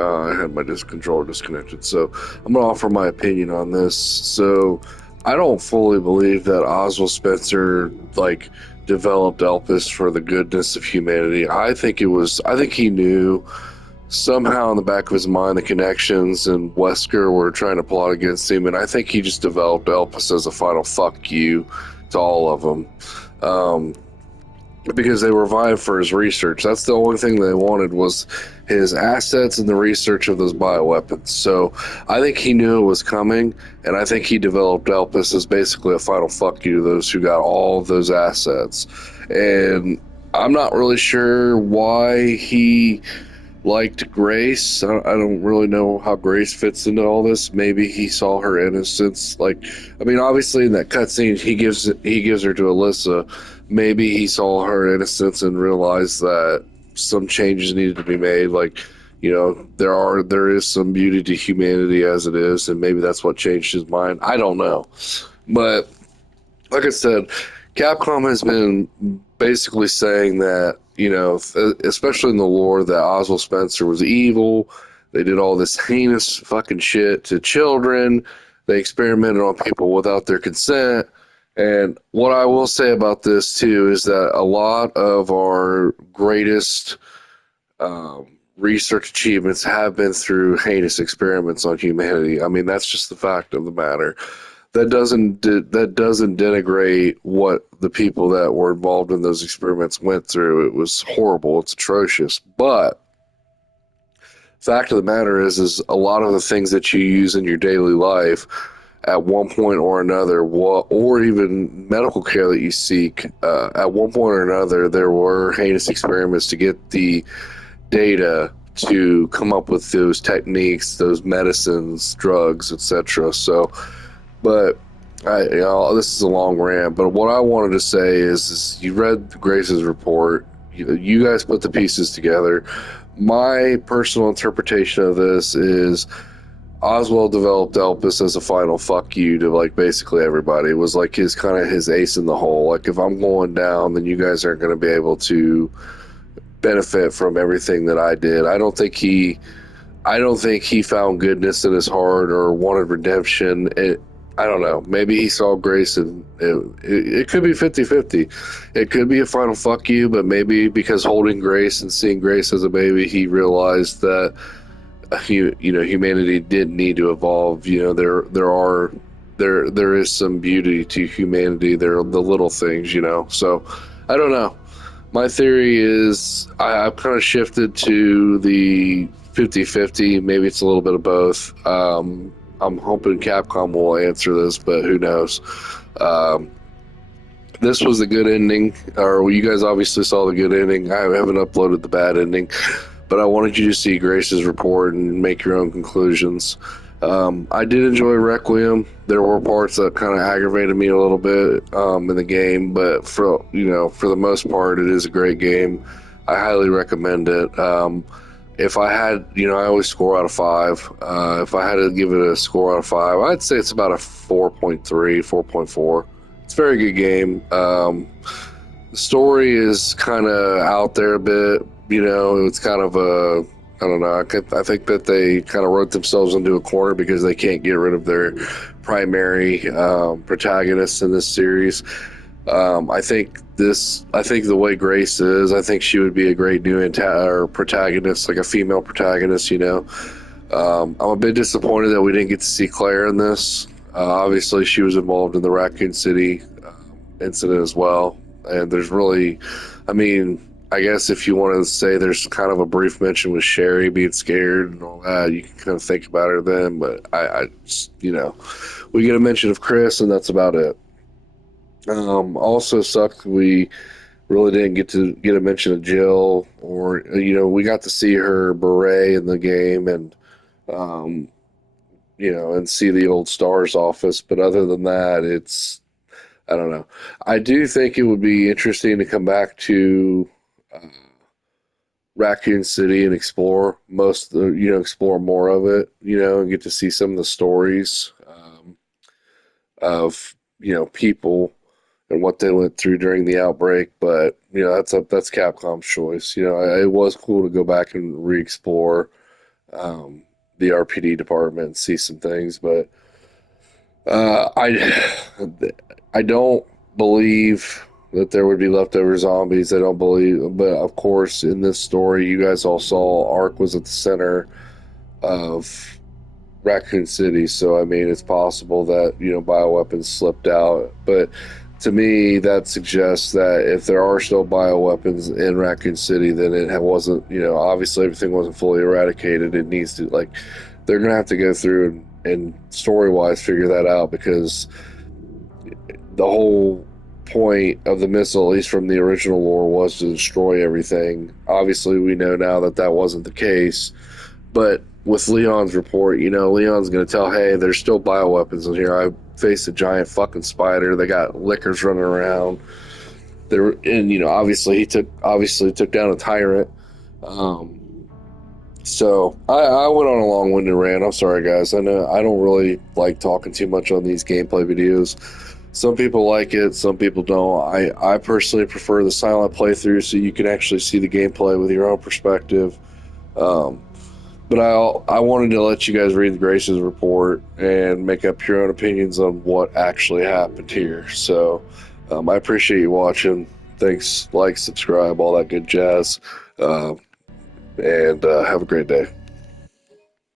I had my controller disconnected. So I'm going to offer my opinion on this. So I don't fully believe that Oswald Spencer, like, developed Elpis for the goodness of humanity. I think he knew somehow in the back of his mind the connections and Wesker were trying to plot against him. And I think he just developed Elpis as a final fuck you to all of them. Um, because they were vying for his research. That's the only thing they wanted was his assets and the research of those bioweapons. So I think he knew it was coming, and I think he developed Elpis as basically a final fuck you to those who got all of those assets. And I'm not really sure why he liked Grace. I don't really know how Grace fits into all this. Maybe he saw her innocence. Like, I mean, obviously in that cutscene, he gives her to Alyssa. Maybe he saw her innocence and realized that some changes needed to be made. Like, there is some beauty to humanity as it is, and maybe that's what changed his mind. I don't know, but like I said, Capcom has been basically saying that, especially in the lore, that Oswald Spencer was evil. They did all this heinous fucking shit to children. They experimented on people without their consent. And what I will say about this too is that a lot of our greatest research achievements have been through heinous experiments on humanity. I mean, that's just the fact of the matter. That doesn't denigrate what the people that were involved in those experiments went through. It was horrible. It's atrocious. But fact of the matter is a lot of the things that you use in your daily life at one point or another, or even medical care that you seek, at one point or another, there were heinous experiments to get the data to come up with those techniques, those medicines, drugs, etc. So, but this is a long rant. But what I wanted to say is you read Grace's report. You guys put the pieces together. My personal interpretation of this is Oswald developed Elpis as a final fuck you to like basically everybody. It was like his kind of his ace in the hole. Like if I'm going down, then you guys aren't going to be able to benefit from everything that I did. I don't think he found goodness in his heart or wanted redemption. I don't know. Maybe he saw Grace and it could be 50-50. It could be a final fuck you, but maybe because holding Grace and seeing Grace as a baby, he realized that humanity did need to evolve. There is some beauty to humanity. There are the little things. So I don't know. My theory is I've kind of shifted to the 50-50. Maybe it's a little bit of both. I'm hoping Capcom will answer this, but who knows? Um, this was a good ending, or well, you guys obviously saw the good ending. I haven't uploaded the bad ending, but I wanted you to see Grace's report and make your own conclusions. I did enjoy Requiem. There were parts that kind of aggravated me a little bit in the game, but for the most part, it is a great game. I highly recommend it. If I had, I always score out of 5. If I had to give it a score out of 5, I'd say it's about a 4.3, 4.4. It's a very good game. The story is kind of out there a bit. It's kind of I don't know. I think that they kind of wrote themselves into a corner because they can't get rid of their primary protagonist in this series. I think the way Grace is, I think she would be a great new or protagonist, like a female protagonist. I'm a bit disappointed that we didn't get to see Claire in this. Obviously, she was involved in the Raccoon City incident as well, and there's really, I mean, I guess if you want to say there's kind of a brief mention with Sherry being scared and all that, you can kind of think about her then. But I just, we get a mention of Chris, and that's about it. Also sucked we really didn't get to get a mention of Jill, or we got to see her beret in the game, and um, and see the old Stars office. But other than that, I don't know. I do think it would be interesting to come back to uh, Raccoon City and explore explore more of it, and get to see some of the stories of people and what they went through during the outbreak. But that's Capcom's choice. It was cool to go back and re-explore um, the RPD department and see some things. But I don't believe that there would be leftover zombies. I don't believe, but of course, in this story, you guys all saw Ark was at the center of Raccoon City, so I mean, it's possible that bioweapons slipped out. But to me, that suggests that if there are still bioweapons in Raccoon City, then it wasn't. Obviously everything wasn't fully eradicated. It needs to they're gonna have to go through and story wise figure that out because the whole point of the missile, at least from the original lore, was to destroy everything. Obviously, we know now that that wasn't the case. But with Leon's report, Leon's going to tell, hey, there's still bioweapons in here. I faced a giant fucking spider. They got lickers running around. There, and obviously took down a tyrant. Um, so I went on a long-winded rant. I'm sorry, guys. I know I don't really like talking too much on these gameplay videos. Some people like it, some people don't. I personally prefer the silent playthrough so you can actually see the gameplay with your own perspective. Um, but I wanted to let you guys read the Grace's report and make up your own opinions on what actually happened here. So I appreciate you watching. Thanks, like, subscribe, all that good jazz. Uh, and have a great day.